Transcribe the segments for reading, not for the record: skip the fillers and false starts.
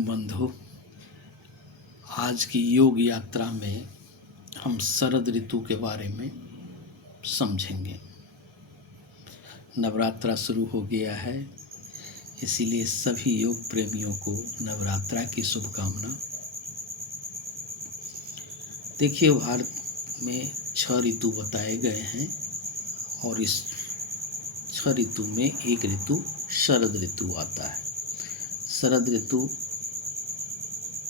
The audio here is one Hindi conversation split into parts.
बंधु, आज की योग यात्रा में हम शरद ऋतु के बारे में समझेंगे। नवरात्रा शुरू हो गया है, इसीलिए सभी योग प्रेमियों को नवरात्रा की शुभकामना। देखिए, भारत में 6 ऋतु बताए गए हैं और इस 6 ऋतु में एक ऋतु शरद ऋतु आता है। शरद ऋतु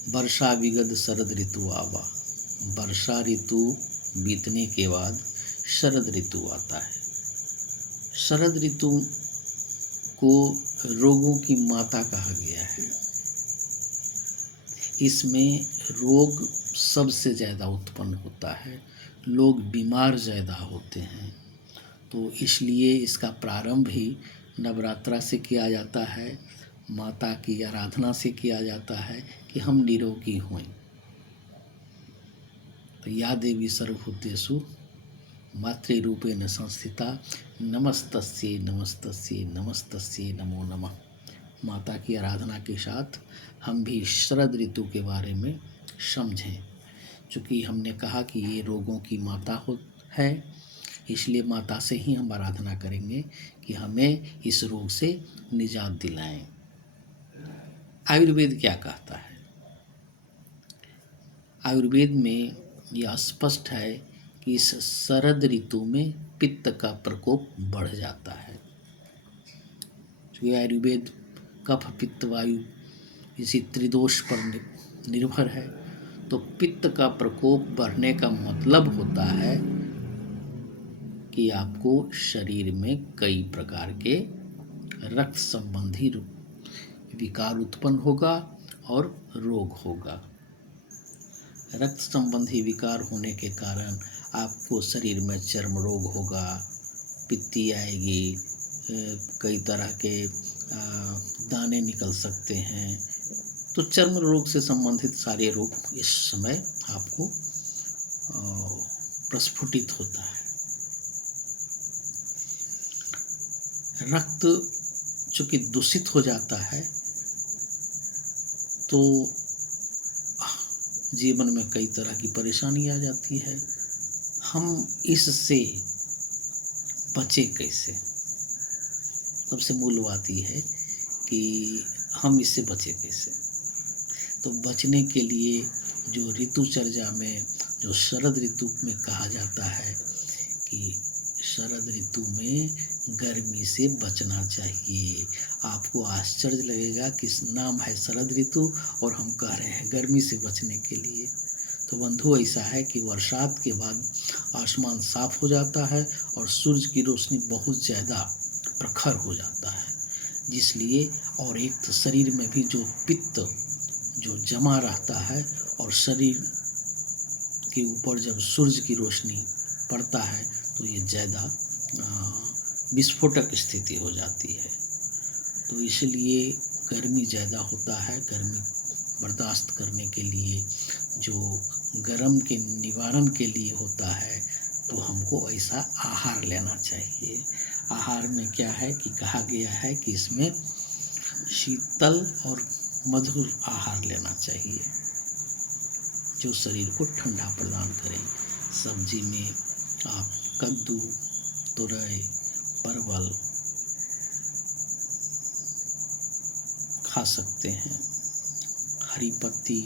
वर्षा विगत शरद ऋतु आवा। वर्षा ऋतु बीतने के बाद शरद ऋतु आता है। शरद ऋतु को रोगों की माता कहा गया है। इसमें रोग सबसे ज़्यादा उत्पन्न होता है, लोग बीमार ज़्यादा होते हैं, तो इसलिए इसका प्रारंभ ही नवरात्रा से किया जाता है। माता की आराधना से किया जाता है कि हम निरोगी हों। तो या देवी सर्वभूतेषु मातृरूपेण संस्थिता नमस्तस्यै नमस्तस्यै नमस्तस्यै नमो नमः। माता की आराधना के साथ हम भी शरद ऋतु के बारे में समझें। चूँकि हमने कहा कि ये रोगों की माता है, इसलिए माता से ही हम आराधना करेंगे कि हमें इस रोग से निजात दिलाएं। आयुर्वेद क्या कहता है? आयुर्वेद में यह स्पष्ट है कि इस शरद ऋतु में पित्त का प्रकोप बढ़ जाता है। क्योंकि आयुर्वेद कफ पित्त वायु इसी त्रिदोष पर निर्भर है, तो पित्त का प्रकोप बढ़ने का मतलब होता है कि आपको शरीर में कई प्रकार के रक्त संबंधी विकार उत्पन्न होगा और रोग होगा। रक्त संबंधी विकार होने के कारण आपको शरीर में चर्म रोग होगा, पित्ती आएगी, कई तरह के दाने निकल सकते हैं। तो चर्म रोग से संबंधित सारे रोग इस समय आपको प्रस्फुटित होता है। रक्त चूँकि दूषित हो जाता है तो जीवन में कई तरह की परेशानी आ जाती है। हम इससे बचे कैसे? सबसे मूल बात यह है कि हम इससे बचे कैसे। तो बचने के लिए जो ऋतुचर्या में जो शरद ऋतु में कहा जाता है कि शरद ऋतु में गर्मी से बचना चाहिए। आपको आश्चर्य लगेगा कि नाम है शरद ऋतु और हम कह रहे हैं गर्मी से बचने के लिए। तो बंधु, ऐसा है कि बरसात के बाद आसमान साफ हो जाता है और सूरज की रोशनी बहुत ज़्यादा प्रखर हो जाता है, जिसलिए और एक तो शरीर में भी जो पित्त जो जमा रहता है और शरीर के ऊपर जब सूरज की रोशनी पड़ता है तो ये ज़्यादा विस्फोटक स्थिति हो जाती है। तो इसलिए गर्मी ज़्यादा होता है। गर्मी बर्दाश्त करने के लिए जो गर्म के निवारण के लिए होता है, तो हमको ऐसा आहार लेना चाहिए। आहार में क्या है कि कहा गया है कि इसमें शीतल और मधुर आहार लेना चाहिए जो शरीर को ठंडा प्रदान करें। सब्जी में आप कद्दू, तुरई, परवल खा सकते हैं। हरी पत्ती,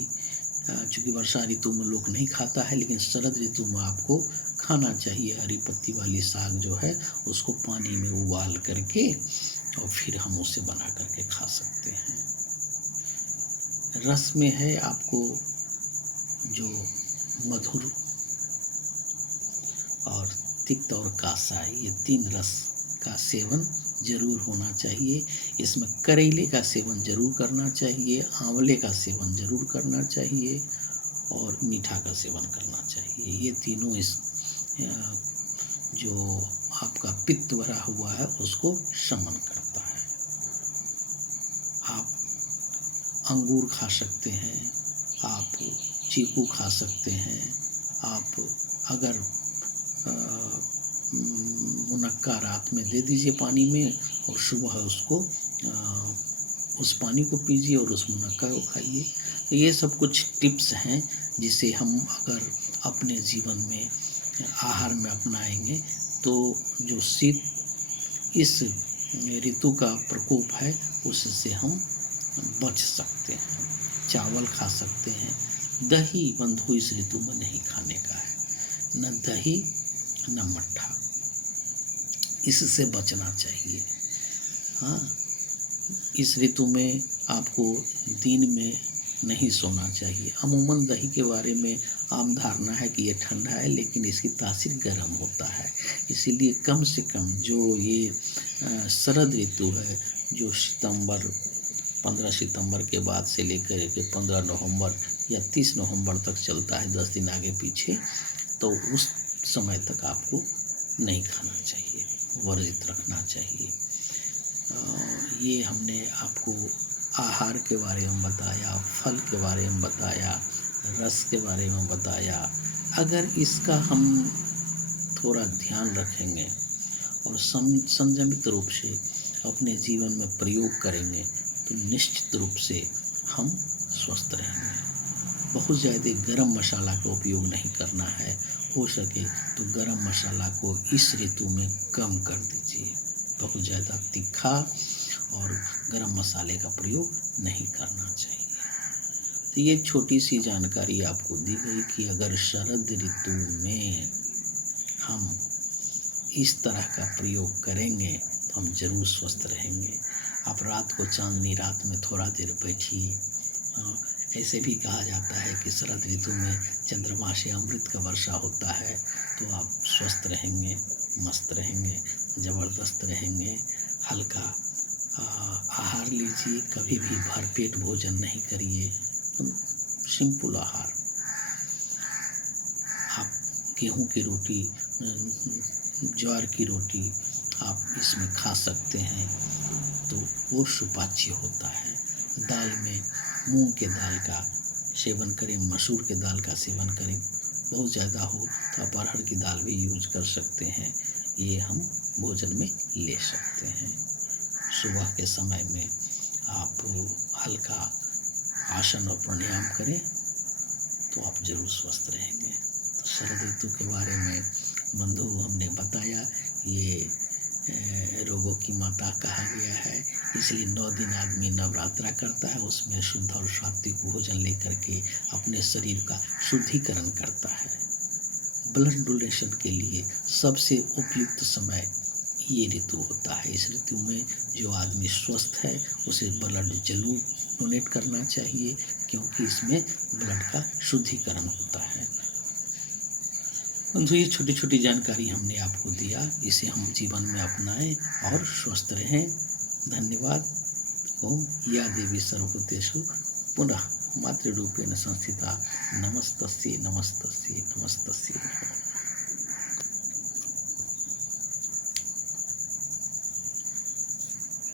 चूँकि वर्षा ऋतु में लोग नहीं खाता है, लेकिन शरद ऋतु में आपको खाना चाहिए। हरी पत्ती वाली साग जो है उसको पानी में उबाल करके और फिर हम उसे बना करके खा सकते हैं। रस में है आपको जो मधुर और तिक्त और कासाय, ये 3 रस का सेवन जरूर होना चाहिए। इसमें करेले का सेवन जरूर करना चाहिए, आंवले का सेवन जरूर करना चाहिए और मीठा का सेवन करना चाहिए। ये तीनों इस जो आपका पित्त भरा हुआ है उसको शमन करता है। आप अंगूर खा सकते हैं, आप चीकू खा सकते हैं, आप अगर मुनक्का रात में दे दीजिए पानी में, और सुबह उसको उस पानी को पीजिए और उस मुनक्का को खाइए। तो ये सब कुछ टिप्स हैं जिसे हम अगर अपने जीवन में आहार में अपनाएंगे तो जो शीत इस ऋतु का प्रकोप है उससे हम बच सकते हैं। चावल खा सकते हैं। दही बंधु इस ऋतु में नहीं खाने का है, न दही न मट्ठा, इससे बचना चाहिए। हाँ, इस ऋतु में आपको दिन में नहीं सोना चाहिए। अमूमन दही के बारे में आम धारणा है कि ये ठंडा है, लेकिन इसकी तासीर गर्म होता है। इसीलिए कम से कम जो ये शरद ऋतु है, जो 15 सितंबर के बाद से लेकर के 15 नवंबर या 30 नवंबर तक चलता है, 10 दिन आगे पीछे, तो उस समय तक आपको नहीं खाना चाहिए, वर्जित रखना चाहिए। ये हमने आपको आहार के बारे में बताया, फल के बारे में बताया, रस के बारे में बताया। अगर इसका हम थोड़ा ध्यान रखेंगे और संयमित रूप से अपने जीवन में प्रयोग करेंगे तो निश्चित रूप से हम स्वस्थ रहेंगे। बहुत ज़्यादा गरम मसाला का उपयोग नहीं करना है। हो सके तो गरम मसाला को इस ऋतु में कम कर दीजिए। बहुत ज़्यादा तीखा और गरम मसाले का प्रयोग नहीं करना चाहिए। तो ये छोटी सी जानकारी आपको दी गई कि अगर शरद ऋतु में हम इस तरह का प्रयोग करेंगे तो हम जरूर स्वस्थ रहेंगे। आप रात को चांदनी रात में थोड़ा देर बैठिए। ऐसे भी कहा जाता है कि शरद ऋतु में चंद्रमा से अमृत का वर्षा होता है, तो आप स्वस्थ रहेंगे, मस्त रहेंगे, ज़बरदस्त रहेंगे। हल्का आहार लीजिए, कभी भी भरपेट भोजन नहीं करिए, सिंपल आहार। आप गेहूं की रोटी, ज्वार की रोटी आप इसमें खा सकते हैं, तो वो सुपाच्य होता है। दाल में मूंग के दाल का सेवन करें, मसूर के दाल का सेवन करें। बहुत ज़्यादा हो तो आप अरहर की दाल भी यूज कर सकते हैं। ये हम भोजन में ले सकते हैं। सुबह के समय में आप हल्का आसन और प्राणायाम करें तो आप जरूर स्वस्थ रहेंगे। तो शरद ऋतु के बारे में बंधु हमने बताया। ये रोगों की माता कहा गया है, इसलिए 9 दिन आदमी नवरात्रा करता है। उसमें शुद्ध और सात्विक भोजन लेकर के अपने शरीर का शुद्धिकरण करता है। ब्लड डोनेशन के लिए सबसे उपयुक्त समय ये ऋतु होता है। इस ऋतु में जो आदमी स्वस्थ है उसे ब्लड जरूर डोनेट करना चाहिए, क्योंकि इसमें ब्लड का शुद्धिकरण होता है। बंधु, ये छोटी छोटी जानकारी हमने आपको दिया, इसे हम जीवन में अपनाएं और स्वस्थ रहें। धन्यवाद। ओम या देवी सर्वभूतेषु पुनः मातृरूपेण संस्थिता। नमस्तस्यै नमस्तस्यै नमस्तस्यै।